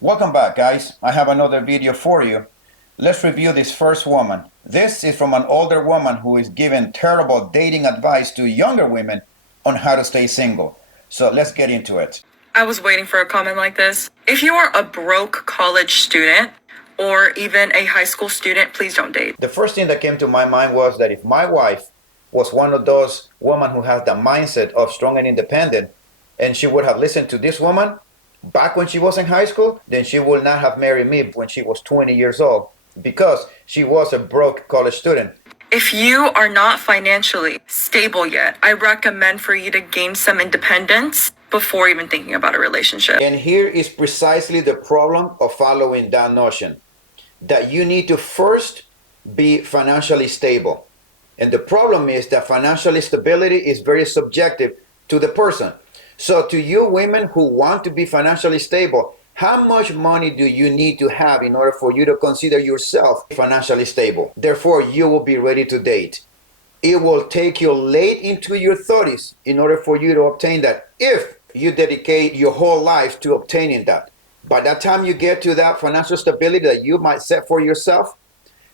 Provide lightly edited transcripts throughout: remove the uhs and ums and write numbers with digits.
Welcome back, guys. I have another video for you. Let's review this first woman. This is from an older woman who is giving terrible dating advice to younger women on how to stay single. So let's get into it. I was waiting for a comment like this. If you are a broke college student or even a high school student, please don't date. The first thing that came to my mind was that if my wife was one of those women who has the mindset of strong and independent, and she would have listened to this woman back when she was in high school, then she would not have married me when she was 20 years old because she was a broke college student. If you are not financially stable yet, I recommend for you to gain some independence before even thinking about a relationship. And here is precisely the problem of following that notion, that you need to first be financially stable. And the problem is that financial stability is very subjective to the person. So to you women who want to be financially stable, how much money do you need to have in order for you to consider yourself financially stable? Therefore, you will be ready to date. It will take you late into your 30s in order for you to obtain that, if you dedicate your whole life to obtaining that. By that time you get to that financial stability that you might set for yourself,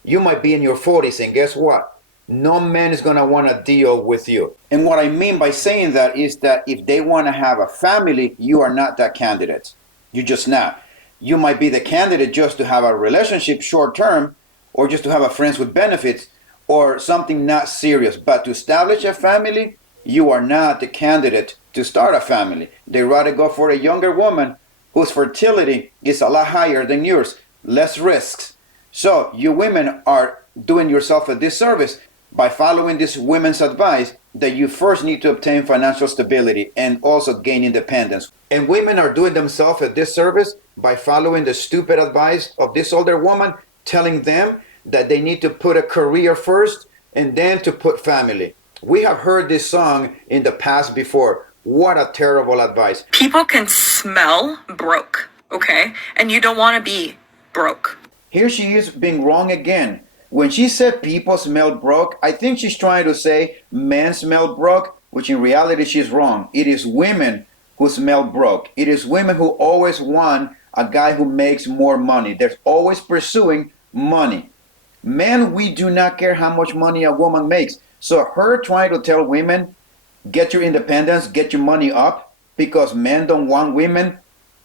you might be in your 40s, and guess what? No man is going to want to deal with you. And what I mean by saying that is that if they want to have a family, you are not that candidate. You're just not. You might be the candidate just to have a relationship short term, or just to have a friends with benefits, or something not serious. But to establish a family, you are not the candidate to start a family. They rather go for a younger woman whose fertility is a lot higher than yours, less risks. So you women are doing yourself a disservice by following this women's advice that you first need to obtain financial stability and also gain independence. And women are doing themselves a disservice by following the stupid advice of this older woman, telling them that they need to put a career first and then to put family. We have heard this song in the past before. What a terrible advice. People can smell broke, okay? And you don't want to be broke. Here she is being wrong again. When she said people smell broke, I think she's trying to say men smell broke, which in reality she's wrong. It is women who smell broke. It is women who always want a guy who makes more money. They're always pursuing money. Men, we do not care how much money a woman makes. So her trying to tell women, get your independence, get your money up, because men don't want women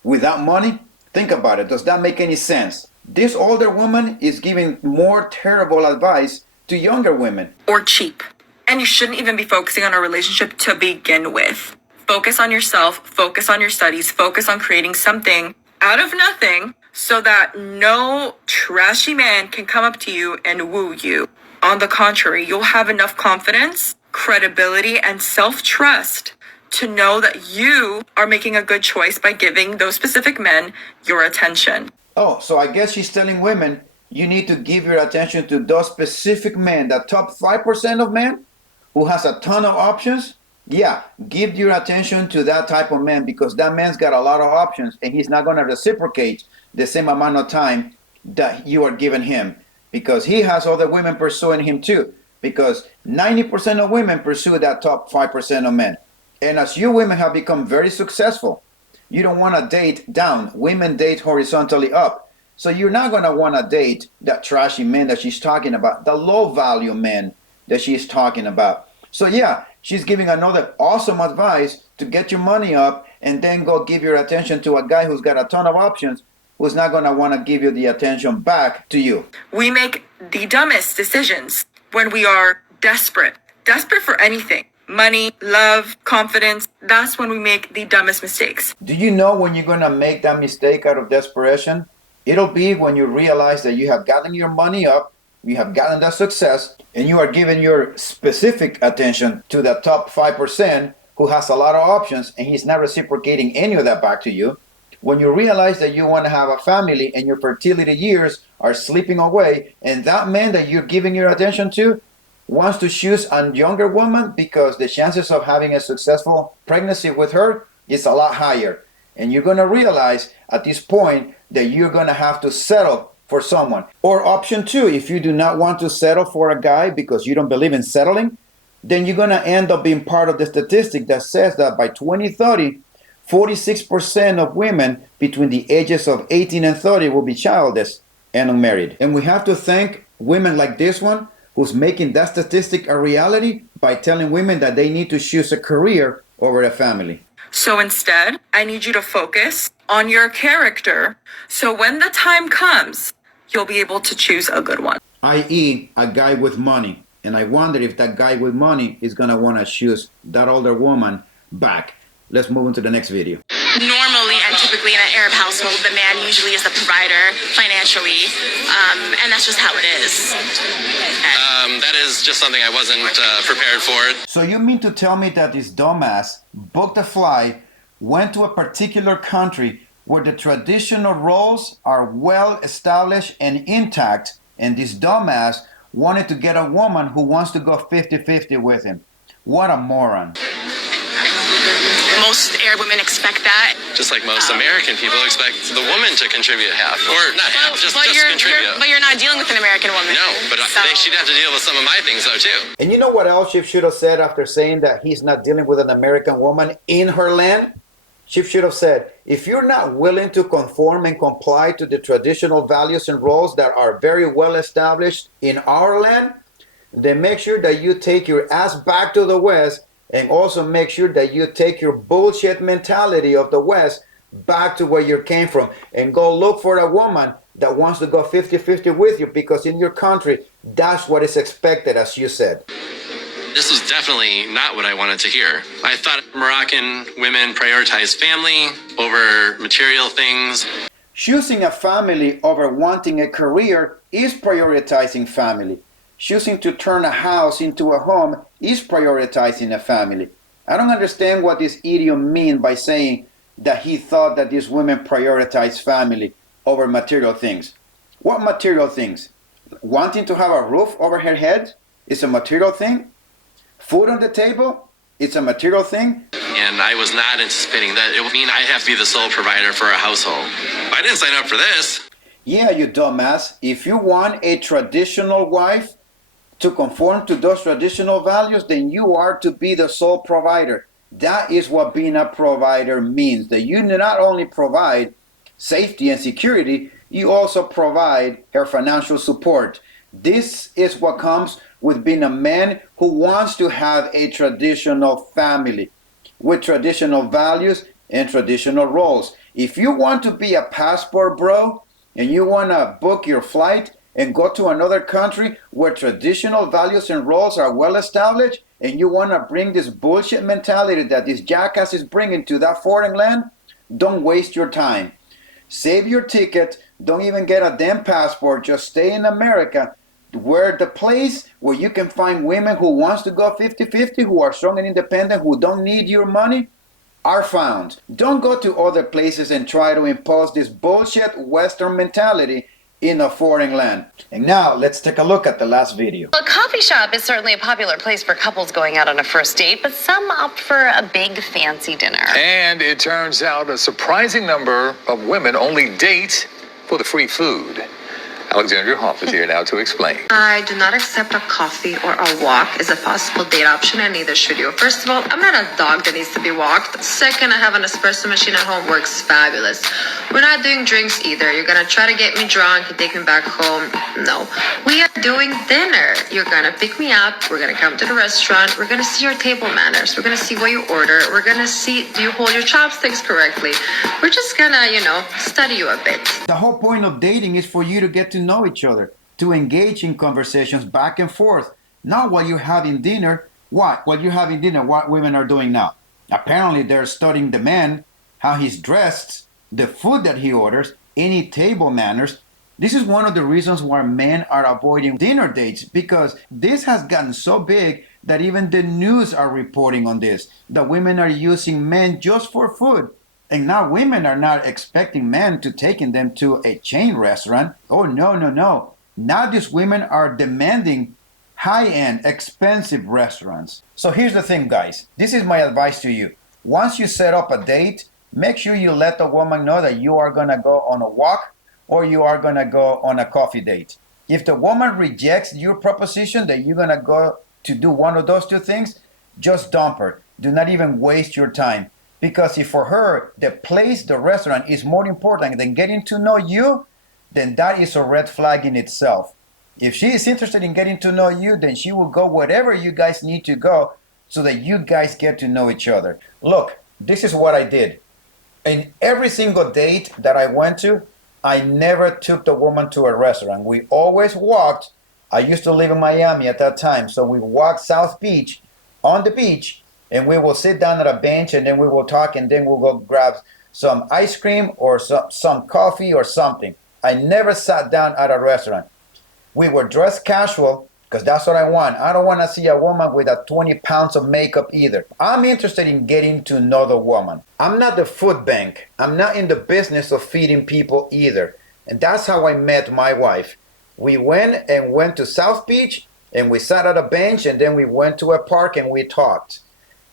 without money? Think about it. Does that make any sense? This older woman is giving more terrible advice to younger women. Or cheap. And you shouldn't even be focusing on a relationship to begin with. Focus on yourself, focus on your studies, focus on creating something out of nothing so that no trashy man can come up to you and woo you. On the contrary, you'll have enough confidence, credibility, and self-trust to know that you are making a good choice by giving those specific men your attention. Oh, so I guess she's telling women you need to give your attention to those specific men, the top 5% of men who has a ton of options. Yeah, give your attention to that type of man, because that man's got a lot of options and he's not going to reciprocate the same amount of time that you are giving him, because he has other women pursuing him too, because 90% of women pursue that top 5% of men. And as you women have become very successful, you don't want to date down. Women date horizontally up. So you're not going to want to date that trashy man that she's talking about, the low value men that she's talking about. So yeah, she's giving another awesome advice to get your money up and then go give your attention to a guy who's got a ton of options, who's not going to want to give you the attention back to you. We make the dumbest decisions when we are desperate for anything. Money, love, confidence. That's when we make the dumbest mistakes. Do you know when you're going to make that mistake out of desperation? It'll be when you realize that you have gotten your money up, you have gotten that success, and you are giving your specific attention to the top 5% who has a lot of options and he's not reciprocating any of that back to you. When you realize that you want to have a family and your fertility years are slipping away, and that man that you're giving your attention to wants to choose a younger woman because the chances of having a successful pregnancy with her is a lot higher. And you're going to realize at this point that you're going to have to settle for someone. Or option two, if you do not want to settle for a guy because you don't believe in settling, then you're going to end up being part of the statistic that says that by 2030, 46% of women between the ages of 18 and 30 will be childless and unmarried. And we have to thank women like this one who's making that statistic a reality by telling women that they need to choose a career over a family. So instead, I need you to focus on your character. So when the time comes, you'll be able to choose a good one. I.e., a guy with money. And I wonder if that guy with money is going to want to choose that older woman back. Let's move on to the next video. Normally and typically in an Arab household, the man usually is the provider financially, and that's just how it is. That is just something I wasn't prepared for. So you mean to tell me that this dumbass booked a flight, went to a particular country where the traditional roles are well established and intact, and this dumbass wanted to get a woman who wants to go 50-50 with him? What a moron. Most Arab women expect that. Just like most American people expect the woman to contribute half. Or not half, just contribute. But you're not dealing with an American woman. No, but she'd have to deal with some of my things though too. And you know what else Schiff should have said after saying that he's not dealing with an American woman in her land? Schiff should have said, if you're not willing to conform and comply to the traditional values and roles that are very well established in our land, then make sure that you take your ass back to the West, and also make sure that you take your bullshit mentality of the West back to where you came from, and go look for a woman that wants to go 50-50 with you, because in your country, that's what is expected, as you said. This was definitely not what I wanted to hear. I thought Moroccan women prioritize family over material things. Choosing a family over wanting a career is prioritizing family. Choosing to turn a house into a home is prioritizing a family. I don't understand what this idiot means by saying that he thought that these women prioritize family over material things. What material things? Wanting to have a roof over her head is a material thing? Food on the table? It's a material thing? And I was not anticipating that it would mean I have to be the sole provider for a household. I didn't sign up for this. Yeah, you dumbass. If you want a traditional wife to conform to those traditional values, then you are to be the sole provider. That is what being a provider means. That you not only provide safety and security, you also provide her financial support. This is what comes with being a man who wants to have a traditional family with traditional values and traditional roles. If you want to be a passport bro and you want to book your flight and go to another country where traditional values and roles are well established, and you want to bring this bullshit mentality that this jackass is bringing to that foreign land, don't waste your time. Save your ticket. Don't even get a damn passport. Just stay in America, where the place where you can find women who wants to go 50-50, who are strong and independent, who don't need your money, are found. Don't go to other places and try to impose this bullshit Western mentality in a foreign land. And now let's take a look at the last video. A coffee shop is certainly a popular place for couples going out on a first date, but some opt for a big fancy dinner. And it turns out a surprising number of women only date for the free food. Alexandria Hoff is here now to explain. I do not accept a coffee or a walk as a possible date option, and neither should you. First of all, I'm not a dog that needs to be walked. Second, I have an espresso machine at home, works fabulous. We're not doing drinks either. You're gonna try to get me drunk and take me back home. No. We are doing dinner. You're gonna pick me up. We're gonna come to the restaurant. We're gonna see your table manners. We're gonna see what you order. We're gonna see, do you hold your chopsticks correctly? We're just gonna, study you a bit. The whole point of dating is for you to get to know each other, to engage in conversations back and forth. Not while you're having dinner. What? While you're having dinner, what women are doing now? Apparently they're studying the man, how he's dressed, the food that he orders, any table manners. This is one of the reasons why men are avoiding dinner dates, because this has gotten so big that even the news are reporting on this. The women are using men just for food. And now women are not expecting men to taking them to a chain restaurant. Oh, no, no, no. Now these women are demanding high-end, expensive restaurants. So here's the thing, guys. This is my advice to you. Once you set up a date, make sure you let the woman know that you are going to go on a walk or you are going to go on a coffee date. If the woman rejects your proposition that you're going to go to do one of those two things, just dump her. Do not even waste your time. Because if for her, the place, the restaurant is more important than getting to know you, then that is a red flag in itself. If she is interested in getting to know you, then she will go wherever you guys need to go so that you guys get to know each other. Look, this is what I did. In every single date that I went to, I never took the woman to a restaurant. We always walked. I used to live in Miami at that time, so we walked South Beach on the beach, and we will sit down at a bench, and then we will talk, and then we'll go grab some ice cream or some coffee or something. I never sat down at a restaurant. We were dressed casual because that's what I want. I don't want to see a woman with a 20 pounds of makeup either. I'm interested in getting to know the woman. I'm not the food bank. I'm not in the business of feeding people either. And that's how I met my wife. We went to South Beach, and we sat at a bench, and then we went to a park and we talked.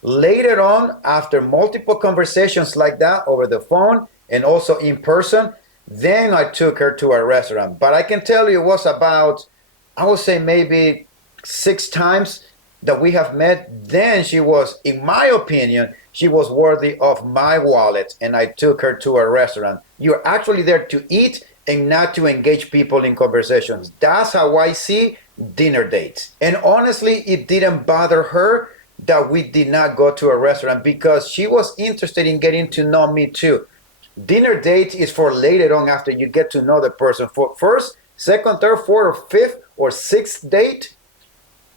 Later on, after multiple conversations like that over the phone and also in person, then I took her to a restaurant. But I can tell you it was about, I would say maybe 6 times that we have met. Then she was, in my opinion, she was worthy of my wallet, and I took her to a restaurant. You're actually there to eat and not to engage people in conversations. That's how I see dinner dates. And honestly, it didn't bother her that we did not go to a restaurant because she was interested in getting to know me too. Dinner date is for later on after you get to know the person. For first, second, third, fourth, or fifth, or sixth date,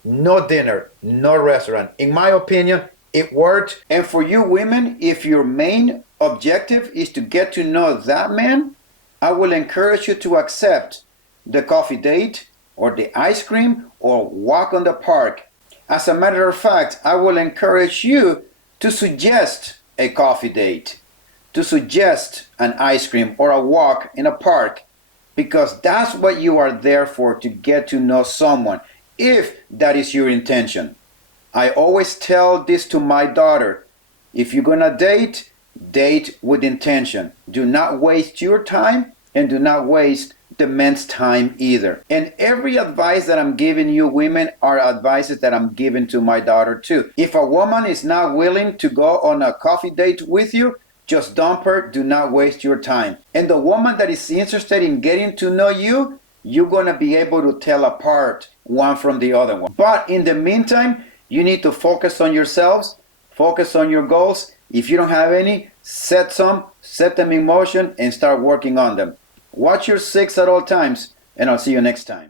no dinner, no restaurant. In my opinion, it worked. And for you women, if your main objective is to get to know that man, I will encourage you to accept the coffee date or the ice cream or walk on the park. As a matter of fact, I will encourage you to suggest a coffee date, to suggest an ice cream or a walk in a park, because that's what you are there for, to get to know someone, if that is your intention. I always tell this to my daughter: if you're gonna date, date with intention. Do not waste your time, and do not waste the men's time either. And every advice that I'm giving you women are advices that I'm giving to my daughter too. If a woman is not willing to go on a coffee date with you, just dump her. Do not waste your time. And the woman that is interested in getting to know you, you're gonna be able to tell apart one from the other one. But in the meantime, you need to focus on yourselves, focus on your goals. If you don't have any, set them in motion and start working on them. Watch your 6 at all times, and I'll see you next time.